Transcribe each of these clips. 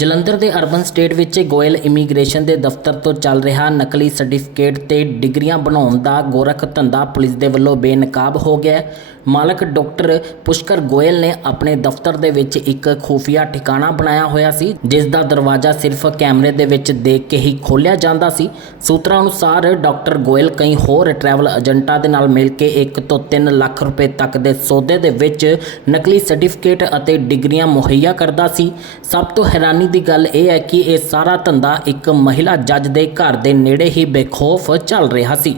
ਜਲੰਧਰ ਦੇ urban state ਵਿੱਚ Goyal immigration ਦੇ ਦਫ਼ਤਰ ਤੋਂ ਚੱਲ ਰਿਹਾ ਨਕਲੀ ਸਰਟੀਫਿਕੇਟ ਤੇ ਡਿਗਰੀਆਂ ਬਣਾਉਣ ਦਾ ਗੋਰਖ ਧੰਦਾ ਪੁਲਿਸ ਦੇ ਵੱਲੋਂ ਬੇਨਕਾਬ ਹੋ ਗਿਆ ਮਾਲਕ ਡਾਕਟਰ ਪੁਸ਼ਕਰ ਗੋਇਲ ਨੇ ਆਪਣੇ ਦਫ਼ਤਰ ਦੇ ਵਿੱਚ ਇੱਕ ਖੂਫੀਆ ਠਿਕਾਣਾ ਬਣਾਇਆ ਹੋਇਆ ਸੀ, ਜਿਸ ਦਾ ਦਰਵਾਜ਼ਾ ਸਿਰਫ ਕੈਮਰੇ ਦੇ ਵਿੱਚ ਦੇਖ ਕੇ ਹੀ ਖੋਲ੍ਹਿਆ ਜਾਂਦਾ ਸੀ। ਸੂਤਰਾਂ ਅਨੁਸਾਰ ਡਾਕਟਰ ਗੋਇਲ ਕਈ ਹੋਰ ਟਰੈਵਲ ਏਜੰਟਾਂ ਦੇ ਨਾਲ ਮਿਲ ਕੇ 1 ਤੋਂ 3 ਲੱਖ ਰੁਪਏ ਤੱਕ ਦੇ ਸੌਦੇ ਦੇ ਵਿੱਚ ਨਕਲੀ ਸਰਟੀਫਿਕੇਟ ਅਤੇ ਡਿਗਰੀਆਂ ਮੁਹੱਈਆ ਕਰਦਾ ਸੀ। ਸਭ ਤੋਂ ਹੈਰਾਨੀ ਦੀ ਗੱਲ ਇਹ ਹੈ ਕਿ ਇਹ ਸਾਰਾ ਧੰਦਾ ਇੱਕ ਮਹਿਲਾ ਜੱਜ ਦੇ ਘਰ ਦੇ ਨੇੜੇ ਹੀ ਬੇਖੌਫ ਚੱਲ ਰਿਹਾ ਸੀ।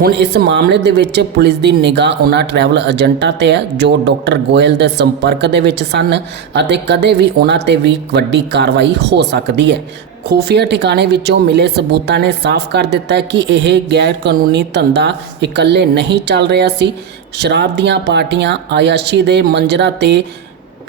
ਹੁਣ ਇਸ ਮਾਮਲੇ ਦੇ ਵਿੱਚ ਪੁਲਿਸ ਦੀ ਨਿਗਾਹ ਉਹਨਾਂ ਟਰੈਵਲ ਏਜੰਟਾਂ ਤੇ ਹੈ, ਜੋ ਡਾਕਟਰ ਗੋਇਲ ਦੇ ਸੰਪਰਕ ਦੇ ਵਿੱਚ ਸਨ ਅਤੇ ਕਦੇ ਵੀ ਉਹਨਾਂ ਤੇ ਵੀ ਵੱਡੀ ਕਾਰਵਾਈ ਹੋ ਸਕਦੀ ਹੈ। ਖੂਫੀਆ ਠਿਕਾਣੇ ਵਿੱਚੋਂ ਮਿਲੇ ਸਬੂਤਾਂ ਨੇ ਸਾਫ਼ ਕਰ ਦਿੱਤਾ ਕਿ ਇਹ ਗੈਰ ਕਾਨੂੰਨੀ ਧੰਦਾ ਇਕੱਲੇ ਨਹੀਂ ਚੱਲ ਰਿਹਾ ਸੀ। ਸ਼ਰਾਬ ਦੀਆਂ ਪਾਰਟੀਆਂ ਆਯਾਸ਼ੀ ਦੇ ਮੰਜਰਾ ਤੇ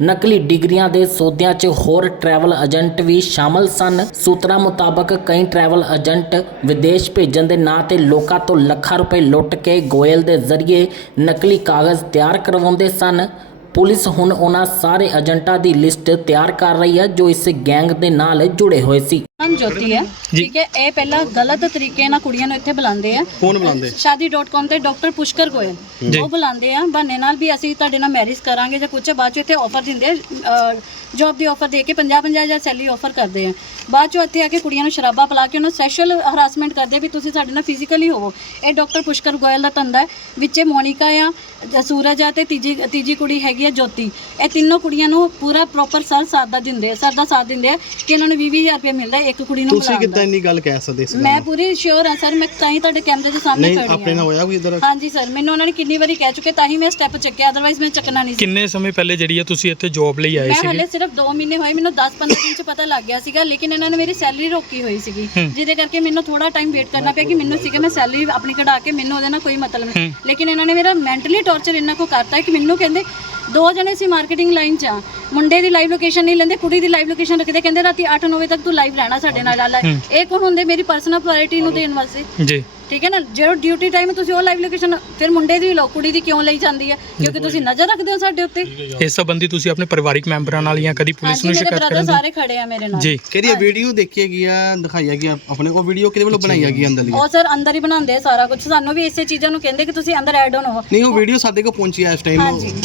ਨਕਲੀ ਡਿਗਰੀਆਂ ਦੇ ਸੌਦਿਆਂ 'ਚ ਹੋਰ ਟਰੈਵਲ ਏਜੰਟ ਵੀ ਸ਼ਾਮਲ ਸਨ। ਸੂਤਰਾਂ ਮੁਤਾਬਕ ਕਈ ਟਰੈਵਲ ਏਜੰਟ ਵਿਦੇਸ਼ ਭੇਜਣ ਦੇ ਨਾਂ ਤੇ ਲੋਕਾਂ ਤੋਂ ਲੱਖਾਂ ਰੁਪਏ ਲੁੱਟ ਕੇ ਗੋਇਲ ਦੇ ਜ਼ਰੀਏ ਨਕਲੀ ਕਾਗਜ਼ ਤਿਆਰ ਕਰਵਾਉਂਦੇ ਸਨ। ਪੁਲਿਸ ਹੁਣ ਉਹਨਾਂ ਸਾਰੇ ਏਜੰਟਾਂ ਦੀ ਲਿਸਟ ਤਿਆਰ ਕਰ ਰਹੀ ਹੈ ਜੋ ਇਸ ਗੈਂਗ ਦੇ ਨਾਲ ਜੁੜੇ ਹੋਏ ਸੀ। ਨਾਮ ਜੋਤੀ ਹੈ। ਠੀਕ ਹੈ ਇਹ ਪਹਿਲਾਂ ਗਲਤ ਤਰੀਕੇ ਨਾਲ ਕੁੜੀਆਂ ਨੂੰ ਇੱਥੇ ਬੁਲਾਉਂਦੇ ਆ। ਕੌਣ ਬੁਲਾਉਂਦੇ? ਸ਼ਾਦੀ.com ਤੇ ਡਾਕਟਰ ਪੁਸ਼ਕਰ ਗੋਇਲ। ਉਹ ਬੁਲਾਉਂਦੇ ਆ ਬਹਾਨੇ ਨਾਲ ਵੀ ਅਸੀਂ ਤੁਹਾਡੇ ਨਾਲ ਮੈਰਿਜ ਕਰਾਂਗੇ ਜਾਂ ਕੁਛ ਬਾਅਦ ਚ ਇੱਥੇ ਆਫਰ ਦਿੰਦੇ ਆ ਜੌਬ ਦੀ ਆਫਰ ਦੇ ਕੇ 50 50 ਹਜ਼ਾਰ ਸੈਲਰੀ ਆਫਰ ਕਰਦੇ ਆ। ਬਾਅਦ ਚ ਇੱਥੇ ਆ ਕੇ ਕੁੜੀਆਂ ਨੂੰ ਸ਼ਰਾਬਾਂ ਪਿਲਾ ਕੇ ਉਹਨਾਂ ਸੈਸ਼ੂਅਲ ਹਰਾਸਮੈਂਟ ਕਰਦੇ ਆ ਵੀ ਤੁਸੀਂ ਸਾਡੇ ਨਾਲ ਫਿਜ਼ੀਕਲੀ ਹੋਵੋ। ਇਹ ਡਾਕਟਰ ਪੁਸ਼ਕਰ ਗੋਇਲ ਦਾ ਧੰਦਾ ਹੈ। ਵਿੱਚੇ ਮੋਨਿਕਾ ਆ ਸੂਰਜ ਆ ਤੇ ਤੀਜੀ ਤੀਜੀ ਕੁੜੀ ਹੈਗੀ ਆ ਜੋਤੀ। ਇਹ ਤਿੰਨੋਂ ਕੁੜੀਆਂ ਨੂੰ ਪੂਰਾ ਪ੍ਰੋਪਰ ਸਰ ਸਾਥ ਦਾ ਦਿੰਦੇ ਆ ਸਰ ਦਾ ਸਾਥ ਦਿੰਦੇ ਆ ਕਿ ਇਹਨਾਂ ਨੂੰ 20 ਹਜ਼ਾਰ ਰੁਪਏ ਮਿਲਦਾ ਹੈ ਇੱਕ ਕੁੜੀ ਨੂੰ ਤੁਸੀਂ ਕਿੱਦਾਂ ਇੰਨੀ ਗੱਲ ਕਹਿ ਸਕਦੇ ਇਸ ਗੱਲ ਮੈਂ ਨੂੰ? ਪੂਰੀ ਸ਼ੋਰ ਹਾਂ ਸਰ ਮੈਂ ਤਾਂ ਹੀ ਤੁਹਾਡੇ ਕੈਮਰੇ ਦੇ ਸਾਹਮਣੇ ਨਹੀਂ ਖੜੀ ਆਪਣੇ ਹਾਂ। ਨਾਲ ਹੋਇਆ ਕੋਈ ਇਧਰ? ਹਾਂਜੀ ਸਰ ਮੈਨੂੰ ਉਹਨਾਂ ਨੇ ਕਿੰਨੀ ਵਾਰੀ ਕਹਿ ਚੁੱਕੇ ਤਾਂ ਹੀ ਮੈਂ ਸਟੈਪ ਚੱਕਿਆ ਅਦਰਵਾਈਜ਼ ਮੈਂ ਚੱਕਣਾ ਨਹੀਂ ਸੀ। ਕਿੰਨੇ ਸਮੇਂ ਪਹਿਲੇ ਜਿਹੜੀ ਆ ਤੁਸੀਂ ਇੱਥੇ ਜੌਬ ਲਈ ਆਏ ਮੈਂ ਸੀਗੇ? ਹਲੇ ਸਿਰਫ 2 ਮਹੀਨੇ ਹੋਏ ਮੈਨੂੰ 10-15 ਦਿਨ ਚ ਪਤਾ ਲੱਗ ਗਿਆ ਸੀਗਾ ਲੇਕਿਨ ਇਹਨਾਂ ਨੇ ਮੇਰੀ ਸੈਲਰੀ ਰੋਕੀ ਹੋਈ ਸੀਗੀ। ਹੂੰ। ਜਿਹਦੇ ਕਰਕੇ ਮੈਨੂੰ ਥੋੜਾ ਟਾਈਮ ਵੇਟ ਕਰਨਾ ਪਿਆ ਕਿ ਮੈਨੂੰ ਸੀਗਾ ਮੈਂ ਸੈਲਰੀ ਆਪਣੀ ਕਢਾ ਕੇ ਮੈਨੂੰ ਉਹਦੇ ਨਾਲ ਕੋਈ ਮਤਲਬ ਨਹੀਂ। ਹੂੰ। ਲੇਕਿਨ ਇਹਨਾਂ ਨੇ ਮੇਰਾ ਮੈਂਟਲੀ ਟੌਰਚਰ ਇੰਨਾ ਕੋ ਕਰਤਾ ਹੈ ਕਿ ਮੈਨੂੰ ਕਹਿੰਦੇ ਦੋ ਜਣੇ ਸੀ ਮਾਰਕੀਟਿੰਗ ਲਾਈਨ 'ਚ ਆ। ਮੁੰਡੇ ਦੀ ਲਾਈਵ ਲੋਕੇਸ਼ਨ ਨਹੀਂ ਲੈਂਦੇ ਕੁੜੀ ਦੀ ਲਾਈਵ ਲੋਕੇਸ਼ਨ ਰੱਖਦੇ ਕਹਿੰਦੇ ਰਾਤੀ 8-9 ਵਜੇ ਤੱਕ ਤੂੰ ਲਾਈਵ ਰਹਿਣਾ ਸਾਡੇ ਨਾਲ ਆਲਾ। ਇਹ ਕੌਣ ਹੁੰਦੇ? ਮੇਰੀ ਪਰਸਨਲ ਪ੍ਰਾਇੋਰਟੀ ਨੂੰ ਦੇਣ ਵਾਸਤੇ। ਜੀ। ਠੀਕ ਹੈ ਨਾ? ਜਿਹੜਾ ਡਿਊਟੀ ਟਾਈਮ ਤੁਸੀਂ ਉਹ ਲਾਈਵ ਲੋਕੇਸ਼ਨ ਫਿਰ ਮੁੰਡੇ ਦੀ ਲਓ ਕੁੜੀ ਦੀ ਕਿਉਂ ਲਈ ਜਾਂਦੀ ਹੈ? ਕਿਉਂਕਿ ਤੁਸੀਂ ਨਜ਼ਰ ਰੱਖਦੇ ਹੋ ਸਾਡੇ ਉੱਤੇ। ਇਸ ਸੰਬੰਧੀ ਤੁਸੀਂ ਆਪਣੇ ਪਰਿਵਾਰਿਕ ਮੈਂਬਰਾਂ ਨਾਲ ਜਾਂ ਕਦੀ ਪੁਲਿਸ ਨੂੰ ਸ਼ਿਕਾਇਤ ਕਰਨ ਦੀ ਸਾਰੇ ਖੜੇ ਆ ਮੇਰੇ ਨਾਲ। ਜੀ। ਕਿਹੜੀ ਵੀਡੀਓ ਦੇਖੀ ਗਈ ਆ ਦਿਖਾਈ ਗਈ ਆ ਆਪਣੇ? ਉਹ ਵੀਡੀਓ ਕਿਹਦੇ ਵੱਲੋਂ ਬਣਾਈ ਗਈ ਅੰਦਰ ਲਈ ਉਹ ਸਰ ਅੰਦਰ ਹੀ ਬਣਾਉਂਦੇ ਆ ਸਾਰਾ ਕੁਝ ਸਾਨੂੰ ਵੀ ਇਸੇ ਚੀਜ਼ਾਂ ਨੂੰ ਕਹਿੰਦੇ ਕਿ ਤੁਸੀਂ ਅੰਦਰ ਐਡ ਹੋਣ ਹੋ ਨਹੀਂ ਉਹ ਵੀਡੀਓ ਸਾਡੇ ਕੋਲ ਪਹੁੰਚੀ ਆ ਇਸ ਟਾਈਮ।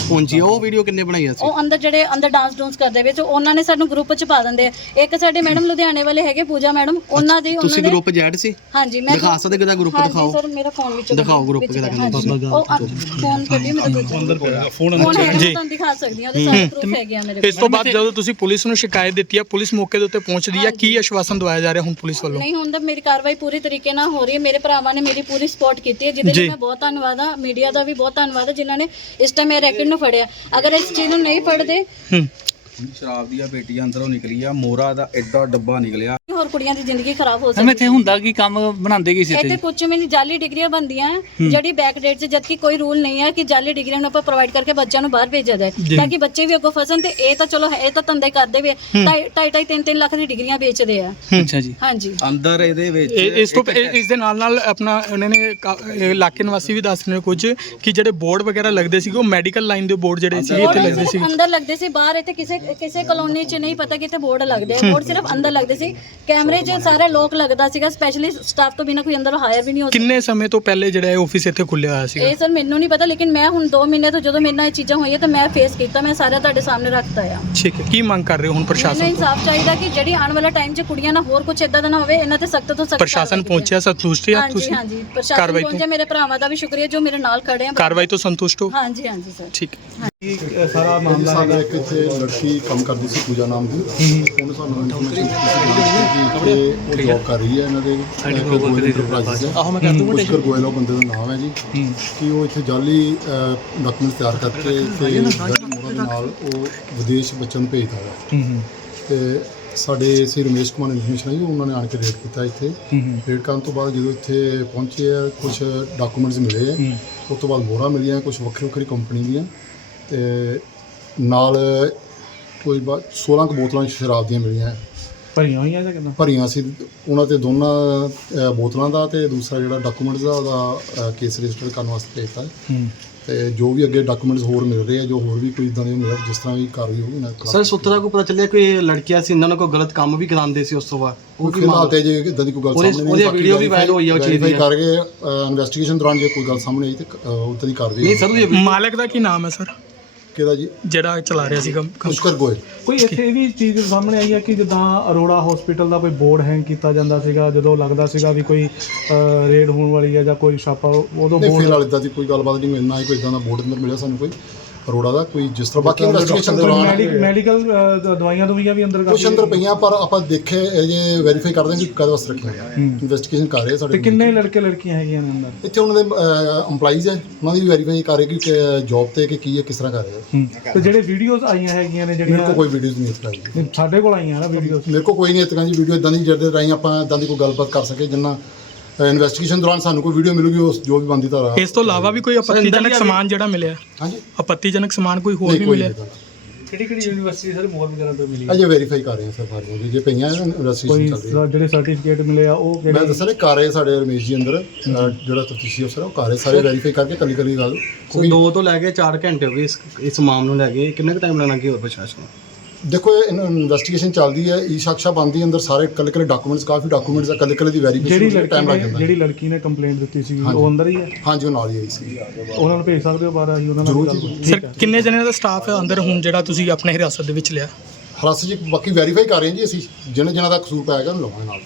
ਪਹੁੰਚੀ ਆ। ਉਹ ਵੀਡੀਓ ਕਿੰਨੇ ਬਣਾਈ ਆ ਸੀ? ਉਹ ਅੰਦਰ ਜਿਹੜੇ ਅੰਦਰ ਡਾਂਸ ਡੂੰਸ ਕਰਦੇ ਵਿੱਚ ਉਹਨਾਂ ਨੇ ਸਾਨੂੰ ਗਰੁੱਪ ਚ ਪਾ ਦਿੰਦੇ ਆ। ਇੱਕ ਸਾਡੇ ਮੈਡਮ ਲੁਧਿਆਣੇ ਵਾਲੇ ਹੈਗੇ ਪੂਜਾ ਮੈਡਮ ਉਹਨਾਂ ਦੀ ਤੁਸੀਂ ਉਹਨਾਂ ਦੇ ਗਰੁੱਪ ਜੈਡ ਸੀ? ਹਾਂਜੀ ਮੈਂ ਦਿਖਾ ਸਕਦੇ ਕਿਹਦਾ ਗਰੁੱਪ ਹਾਂਜੀ ਦਿਖਾਓ? ਸਰ ਮੇਰਾ ਫੋਨ ਵਿੱਚ ਦਿਖਾਓ group ਕਿਹਦਾ ਕਹਿੰਦੇ ਉਹ ਫੋਨ ਕੱਢੀ ਮੇਰਾ ਦੂਜਾ ਅੰਦਰ ਪਿਆ ਫੋਨ ਅੰਦਰ ਮੈਂ ਤੁਹਾਨੂੰ ਦਿਖਾ ਸਕਦੀ ਹਾਂ ਉਹਦੇ ਸਾਰੇ ਪ੍ਰੂਫ ਹੈਗੇ ਆ ਮੇਰੇ ਇਸ ਤੋਂ ਬਾਅਦ ਜਦੋਂ ਤੁਸੀਂ ਪੁਲਿਸ ਨੂੰ ਸ਼ਿਕਾਇਤ ਦਿੱਤੀ ਹੈ ਪੁਲਿਸ ਮੌਕੇ ਦੇ ਉੱਤੇ ਪਹੁੰਚਦੀ ਹੈ ਕੀ ਆਸ਼ਵਾਸਨ ਦਵਾਇਆ ਜਾ ਰਿਹਾ ਹੁਣ ਪੁਲਿਸ ਵੱਲੋਂ? ਨਹੀਂ ਹੁਣ ਤਾਂ ਮੇਰੀ ਕਾਰਵਾਈ ਪੂਰੀ ਤਰੀਕੇ ਨਾਲ ਹੋ ਰਹੀ ਹੈ। ਮੇਰੇ ਭਰਾਵਾਂ ਨੇ ਮੇਰੀ ਪੂਰੀ ਸਪੋਰਟ ਕੀਤੀ ਹੈ ਜਿਹਦੇ ਜੀ। ਲਈ ਮੈਂ ਬਹੁਤ ਧੰਨਵਾਦ ਆ ਮੀਡੀਆ ਦਾ ਵੀ ਬਹੁਤ ਧੰਨਵਾਦ ਹੈ ਜਿਨ੍ਹਾਂ ਨੇ ਇਸ ਟਾਈਮ ਇਹ ਰੈਕਡ ਨੂੰ ਫੜਿਆ। ਅਗਰ ਇਸ ਚੀਜ਼ ਨੂੰ ਨਹੀਂ ਫੜਦੇ ਹੂੰ। ਸ਼ਰਾਬ ਦੀਆਂ ਪੇਟੀਆਂ ਅੰਦਰੋਂ ਨਿਕਲੀਆਂ ਆ ਮੋਰਾ ਦਾ ਐਡਾ ਡੱਬਾ ਨਿਕਲਿਆ। ਹੋਰ ਕੁੜੀਆਂ ਦੀ ਜ਼ਿੰਦਗੀ ਖਰਾਬ ਹੋ ਸਕਦੀ ਇੱਥੇ ਹੁੰਦਾ ਕੀ ਕੰਮ ਬਣਾਉਂਦੇ ਕੀ ਸੀ ਇੱਥੇ? ਇੱਥੇ ਕੁਝ ਮੇਰੀ ਜਾਲੀ ਡਿਗਰੀਆਂ ਬੰਦੀਆਂ ਜਿਹੜੀ ਬੈਕ ਡੇਟ 'ਚ ਜਦਕਿ ਕੋਈ ਰੂਲ ਨਹੀਂ ਹੈ ਕਿ ਜਾਲੀ ਡਿਗਰੀਆਂ ਨੂੰ ਆਪਾਂ ਪ੍ਰੋਵਾਈਡ ਕਰਕੇ ਬੱਚਿਆਂ ਨੂੰ ਬਾਹਰ ਭੇਜਿਆ ਜਾਏ। ਤਾਂ ਕਿ ਬੱਚੇ ਵੀ ਅੱਗੋਂ ਫਸਣ ਤੇ ਇਹ ਤਾਂ ਚਲੋ ਇਹ ਤਾਂ ਧੰਦੇ ਕਰਦੇ ਵੀ। ਢਾਈ ਢਾਈ ਤਿੰਨ ਤਿੰਨ ਲੱਖ ਦੀ ਡਿਗਰੀਆਂ ਵੇਚਦੇ ਆ। ਅੱਛਾ ਜੀ। ਹਾਂਜੀ। ਅੰਦਰ ਇਹਦੇ ਵਿੱਚ ਇਹ- ਇਸ ਤੋਂ ਇਹ- ਇਸ ਦੇ ਨਾਲ ਨਾਲ ਆਪਣਾ ਉਹਨਾਂ ਨੇ ਕਾ- ਇਹ ਇਲਾਕੇ ਨਿਵਾਸੀ ਵੀ ਦੱਸ ਰਹੇ ਨੇ ਕੁਝ ਕਿ ਜਿਹੜੇ ਬੋਰਡ ਵਗੈਰਾ ਲੱਗਦੇ ਸੀਗੇ ਉਹ ਮੈਡੀਕਲ ਲਾਈਨ ਦੇ ਬੋਰਡ ਜਿਹੜੇ ਸੀਗੇ ਇੱਥੇ ਲੱਗਦੇ ਸੀ ਅੰਦਰ ਲੱਗਦੇ ਸੀ ਬਾਹਰ ਇੱਥੇ ਕਿਸੇ ਕਿਸੇ ਕਲੋਨੀ 'ਚ ਨਹੀਂ ਪਤਾ ਕਿ ਇੱਥੇ ਬੋਰਡ ਲੱਗਦੇ ਆ। ਬੋਰਡ ਸਿਰਫ ਅੰਦਰ ਲੱਗਦੇ ਸੀ। ਕੈਮਰੇ 'ਚ ਸਾਰੇ ਲੋਕ ਲੱਗਦਾ ਸੀਗਾ ਸਪੈਸ਼ਲੀ ਸਟਾਫ ਤੋਂ ਬਿਨਾ ਕੋਈ ਅੰਦਰ ਹਾਇਰ ਵੀ ਨਹੀਂ ਹੋ ਕਿੰਨੇ ਸਮੇਂ ਤੋਂ ਪਹਿਲੇ ਜਿਹੜਾ ਇਹ ਆਫਿਸ ਇੱਥੇ ਖੁੱਲਿਆ ਹੋਇਆ ਸੀਗਾ? ਇਹ ਸਰ ਮੈਨੂੰ ਨਹੀਂ ਪਤਾ ਲੇਕਿਨ ਮੈਂ ਹੁਣ 2 ਮਹੀਨੇ ਤੋਂ ਜਦੋਂ ਮੇਰੇ ਨਾਲ ਇਹ ਚੀਜ਼ਾਂ ਹੋਈਆਂ ਤਾਂ ਮੈਂ ਫੇਸ ਕੀਤਾ ਮੈਂ ਸਾਰਾ ਤੁਹਾਡੇ ਸਾਹਮਣੇ ਰੱਖਤਾ ਆ। ਠੀਕ ਹੈ ਕੀ ਮੰਗ ਕਰ ਰਹੇ ਹੋ ਹੁਣ ਮੈਨੂੰ ਪ੍ਰਸ਼ਾਸਨ ਤੋਂ? ਇਨਸਾਫ ਚਾਹੀਦਾ ਕਿ ਜਿਹੜੀ ਆਉਣ ਵਾਲਾ ਟਾਈਮ 'ਚ ਕੁੜੀਆਂ ਨਾਲ ਹੋਰ ਕੁਝ ਇਦਾਂ ਦਾ ਨਾ ਹੋਵੇ ਇਹਨਾਂ ਤੇ ਸਖਤ ਤੋਂ ਸਖਤ ਪ੍ਰਸ਼ਾਸਨ ਪਹੁੰਚਿਆ ਸੰਤੁਸ਼ਟ ਹੈ ਹਾਂਜੀ ਤੁਸੀਂ? ਹਾਂਜੀ। ਪ੍ਰਸ਼ਾਸਨ ਕਾਰਵਾਈ ਤੋਂ? ਪਹੁੰਚਿਆ ਮੇਰੇ ਭਰਾਵਾਂ ਦਾ ਵੀ ਸ਼ੁਕਰੀਆ ਜੋ ਮੇਰੇ ਨਾਲ ਖੜੇ ਆ ਕਾਰਵਾਈ ਤੋਂ ਸੰਤੁਸ਼ਟ ਹੋ? ਹਾਂਜੀ ਹਾਂਜੀ ਸਰ। ਠੀਕ ਸਾਰਾ ਸਾਡੇ ਇੱਕ ਇੱਥੇ ਲੜਕੀ ਕੰਮ ਕਰਦੀ ਸੀ ਪੂਜਾ ਨਾਮ ਦੀ। ਉਹਨੇ ਸਾਨੂੰ ਇਨਫੋਰਮੇਸ਼ਨ ਦਿੱਤੀ ਕਿ ਇੱਥੇ ਉਹ ਜੌਬ ਕਰ ਰਹੀ ਹੈ ਇਹਨਾਂ ਦੇ। ਗੋਇਲ ਇੰਟਰਪ੍ਰਾਈਜ਼ਸ ਹੈ। ਆਹੋ ਮੈਂ ਕਰ ਦੂੰਗਾ ਪੁਸ਼ਕਰ ਗੋਇਲ ਉਹ ਬੰਦੇ ਦਾ ਨਾਮ ਹੈ ਜੀ। ਕਿ ਉਹ ਇੱਥੇ ਜਾਲੀ ਡਾਕੂਮੈਂਟ ਤਿਆਰ ਕਰਕੇ ਤੇ ਜਾਲੀ ਮੋਹਰਾਂ ਦੇ ਨਾਲ ਉਹ ਵਿਦੇਸ਼ ਬੱਚਿਆਂ ਨੂੰ ਭੇਜਦਾ ਹੈ ਤੇ ਸਾਡੇ ਸੀ ਰਮੇਸ਼ ਕੁਮਾਰ ਇਨਫੋਰਮੇਸ਼ਨ ਆਈ ਉਹਨਾਂ ਨੇ ਆਣ ਕੇ ਰੇਡ ਕੀਤਾ ਇੱਥੇ। ਰੇਡ ਕਰਨ ਤੋਂ ਬਾਅਦ ਜਦੋਂ ਇੱਥੇ ਪਹੁੰਚੇ ਆ ਕੁਝ ਡਾਕੂਮੈਂਟਸ ਮਿਲੇ ਆ ਉਸ ਤੋਂ ਬਾਅਦ ਮੋਹਰਾਂ ਮਿਲੀਆਂ ਕੁਝ ਵੱਖਰੀ ਵੱਖਰੀ ਕੰਪਨੀ ਦੀਆਂ। ਤੇ ਨਾਲ ਕੋਈ ਬਾ- 16 ਕੁ ਬੋਤਲਾਂ ਸ਼ਰਾਬ ਦੀਆਂ ਮਿਲੀਆਂ। ਭਰੀਆਂ ਹੋਈਆਂ ਜਾਂ ਕਿਦਾਂ? ਭਰੀਆਂ ਸੀ। ਉਹਨਾਂ ਤੇ ਦੋਨਾਂ ਅ, ਬੋਤਲਾਂ ਦਾ ਤੇ ਦੂਸਰਾ ਜਿਹੜਾ ਡਾਕੂਮੈਂਟਸ ਦਾ ਉਹਦਾ ਕੇਸ ਰਜਿਸਟਰ ਕਰਨ ਵਾਸਤੇ ਭੇਜਤਾ ਹੈ। ਤੇ ਜੋ ਵੀ ਅੱਗੇ ਡਾਕੂਮੈਂਟਸ ਹੋਰ ਮਿਲ ਰਹੇ ਆ ਜੋ ਹੋਰ ਵੀ ਕੋਈ ਇਦਾਂ ਦੇ ਮਿਲ ਜਿਸ ਤਰ੍ਹਾਂ ਵੀ ਕਾਰਵਾਈ ਹੋਊਗੀ ਨਾ ਸਰ ਸੁਤਰਾ ਕੋ ਪਤਾ ਚੱਲਿਆ ਕੋਈ ਲੜਕੀਆਂ ਸੀ ਇਹਨਾਂ ਨੂੰ ਕੋਈ ਗਲਤ ਕੰਮ ਵੀ ਕਰਾਉਂਦੇ ਸੀ ਉਸ ਤੋਂ ਬਾਅਦ? ਉਹ ਕੀ ਫਿਲਹਾਲ ਤੇ ਜੇ ਇਦਾਂ ਦੀ ਕੋਈ ਗੱਲ ਉਹਦੇ- ਸਾਹਮਣੇ ਉਹਦੀ video ਵੀ viral ਹੋਈ ਆ ਉਹ ਚੀਜ਼ ਦੀ। ਕਰਕੇ ਇਨਵੈਸਟੀਗੇਸ਼ਨ ਦੌਰਾਨ ਜੇ ਕੋਈ ਗੱਲ ਸਾਹਮਣੇ ਆਈ ਤੇ ਉਦਾਂ ਦੀ ਕਾਰਵਾਈ ਨਹੀਂ ਸਰ ਉਹ ਮਾਲਕ ਦਾ ਕੀ ਨਾਮ ਹੈ ਸਰ? ਕਿਹਦਾ ਜੀ? ਜਿਹੜਾ ਚਲਾ ਰਿਹਾ ਸੀ ਕੰਮ। ਪੁਸ਼ਕਰ ਗੋਇਲ। ਕੋਈ ਇੱਥੇ ਇਹ ਵੀ ਚੀਜ਼ ਸਾਹਮਣੇ ਆਈ ਹੈ ਕਿ ਜਿੱਦਾਂ ਅਰੋੜਾ ਹਸਪੀਟਲ ਦਾ ਕੋਈ ਬੋਰਡ ਹੈਂਗ ਕੀਤਾ ਜਾਂਦਾ ਸੀਗਾ ਜਦੋਂ ਲੱਗਦਾ ਸੀਗਾ ਵੀ ਕੋਈ ਰੇਡ ਹੋਣ ਵਾਲੀ ਹੈ ਜਾਂ ਕੋਈ ਛਾਪਾ ਉਦੋਂ ਨਹੀਂ ਬੋਰਡ ਫਿਲਹਾਲ ਇਦਾਂ ਦੀ ਕੋਈ ਗੱਲਬਾਤ ਨਹੀਂ ਮਿਲਣਾ ਕੋਈ ਇਦਾਂ ਦਾ ਬੋਰਡ ਅੰਦਰ ਮਿਲਿਆ ਸਾਨੂੰ ਕੋਈ। ਅਰੋੜਾ ਦਾ ਕੋਈ ਜਿਸ ਤਰ੍ਹਾਂ ਬਾਕੀ ਇਨਵੈਸਟੀਗੇਸ਼ਨ ਦੌਰਾਨ ਮੈਡੀਕਲ ਦਵਾਈਆਂ ਦਵਾਈਆਂ ਵੀ ਅੰਦਰ ਕੁਛ ਅੰਦਰ ਪਈਆਂ ਪਰ ਆਪਾਂ ਦੇਖੇ ਇਹ ਜੇ ਵੈਰੀਫਾਈ ਕਰਦੇ ਹਾਂ ਕਿ ਕਦ ਵਾਸਤੇ ਰੱਖੀਆਂ ਇਨਵੈਸਟੀਗੇਸ਼ਨ ਕਰ ਰਹੇ ਸਾਡੇ ਤੇ ਕਿੰਨੇ ਲੜਕੇ ਲੜਕੀਆਂ ਹੈਗੀਆਂ ਨੇ ਅੰਦਰ? ਇੱਥੇ ਉਹਨਾਂ ਦੇ EMPLOYEES ਹੈ। ਉਹਨਾਂ ਦੀ ਵੈਰੀਫਾਈ ਕਰ ਰਹੇ ਕਿ ਜੌਬ ਤੇ ਕਿ ਕੀ ਹੈ ਕਿਸ ਤਰ੍ਹਾਂ ਕਰ ਰਹੇ ਤੇ ਜਿਹੜੇ ਵੀਡੀਓਜ਼ ਆਈਆਂ ਹੈਗੀਆਂ ਨੇ ਮੇਰੇ ਜਿਹੜੀਆਂ ਕੋਲ ਕੋਈ ਵੀਡੀਓਜ਼ ਨਹੀਂ ਇਸ ਤਰ੍ਹਾਂ ਦੀ। ਸਾਡੇ ਕੋਲ ਆਈਆਂ ਨਾ ਵੀਡੀਓਜ਼ ਮੇਰੇ ਕੋਲ ਕੋਈ ਨਹੀਂ ਇਤਕਾਂ ਦੀ ਵੀਡੀਓ ਇਦਾਂ ਦੀ ਜਿਹਦੇ ਰਾਹੀਂ ਆਪਾਂ ਇਦਾਂ ਦੀ ਕੋਈ ਗੱਲਬਾਤ ਕਰ ਸਕੇ ਜਿੰਨਾ ਇਨਵੈਸਟੀਗੇਸ਼ਨ ਦੌਰਾਨ ਸਾਨੂੰ ਕੋਈ ਵੀਡੀਓ ਮਿਲੂਗੀ ਉਸ ਜੋ ਵੀ ਬੰਦੀ ਧਾਰਾ। ਇਸ ਤੋਂ ਇਲਾਵਾ ਵੀ ਕੋਈ ਆਪੱਤੀਜਨਕ ਸਮਾਨ ਜਿਹੜਾ ਮਿਲਿਆ? ਹਾਂਜੀ। ਆਪੱਤੀਜਨਕ ਸਮਾਨ ਕੋਈ ਹੋਰ ਨਹੀਂ ਵੀ ਕੋਈ ਮਿਲਿਆ। ਕਿਹੜੀ ਕਿਹੜੀ ਯੂਨੀਵਰਸਿਟੀ ਸਰ ਮੋਰ ਵਗੈਰਾ ਤੋਂ ਮਿਲੀ? ਅਜੇ ਵੈਰੀਫਾਈ ਕਰ ਰਹੇ ਹਾਂ ਸਰ ਸਾਰੀਆਂ ਜੀ ਜੇ ਪਈਆਂ ਇਨਵੈਸਟੀਗੇਸ਼ਨ ਕੋਈ ਚੱਲ ਰਹੀ ਹੈ ਜਿਹੜੇ ਸਰਟੀਫਿਕੇਟ ਮਿਲੇ ਆ ਉਹ ਮੈਂ ਕਿਹੜੇ ਦੱਸਿਆ ਨਾ ਕਰ ਰਹੇ ਸਾਡੇ ਰਮੇਸ਼ ਜੀ ਅੰਦਰ ਜਿਹੜਾ ਤਫਤੀਸ਼ੀ ਅਫਸਰ ਉਹ ਕਰ ਰਹੇ ਸਾਰੇ ਵੈਰੀਫਾਈ ਕਰਕੇ ਕੱਲੀ ਕੱਲੀ ਗੱਲ। ਸਰ 2 ਤੋਂ ਲੈ ਕੇ 4 ਘੰਟੇ ਹੋ ਗਏ ਇਸ ਇਸ ਮਾਮਲੇ ਨੂੰ ਲੈ ਕੇ। ਕਿੰਨਾ ਕੁ ਟਾਈਮ ਲੱਗਣਾ ਕੀ ਹੋਰ ਪ੍ਰਸ਼ਾਸਨ ਨੂੰ? ਦੇਖੋ ਇਹ ਇਨਵੈਸਟੀਗੇਸ਼ਨ ਚੱਲਦੀ ਹੈ ਈ ਸ਼ਖਸ਼ਾ ਬੰਦੀ ਅੰਦਰ ਸਾਰੇ ਕੱਲੇ ਕੱਲੇ ਡਾਕੂਮੈਂਟਸ ਕਾਫੀ ਡਾਕੂਮੈਂਟਸ ਆ ਕੱਲੇ ਕੱਲੇ ਦੀ ਜਿਹੜੀ ਵੈਰੀਫਿਕੇਸ਼ਨ ਟਾਈਮ ਲੱਗ ਨੇ ਜਾਂਦਾ। ਜਿਹੜੀ ਲੜਕੀ ਨੇ ਕੰਪਲੇਂਟ ਦਿੱਤੀ ਸੀ। ਉਹ ਅੰਦਰ ਹੀ ਹੈ? ਹਾਂਜੀ ਉਹ ਨਾਲ ਹੀ ਆਈ ਸੀ। ਉਹਨਾਂ ਨੂੰ ਭੇਜ ਸਕਦੇ ਹੋ ਬਾਹਰ ਆਹੀ ਉਹਨਾਂ ਨਾਲ ਜ਼ਰੂਰ ਗੱਲ। ਸਰ ਕਿੰਨੇ ਜਣੇ ਦਾ ਸਟਾਫ ਹੈ ਅੰਦਰ ਹੁਣ ਜਿਹੜਾ ਤੁਸੀਂ ਆਪਣੇ ਹਿਰਾਸਤ ਦੇ ਵਿੱਚ ਲਿਆ? ਹਰਸ ਜੀ ਬਾਕੀ ਵੈਰੀਫਾਈ ਕਰ ਰਹੇ ਹਾਂ ਜੀ ਅਸੀਂ ਜਿਹਨਾਂ ਜਿਹਨਾਂ ਦਾ ਕਸੂਰ ਪਾਇਆ ਗਿਆ ਉਹਨੂੰ ਲਵਾਂਗੇ ਨਾਲ।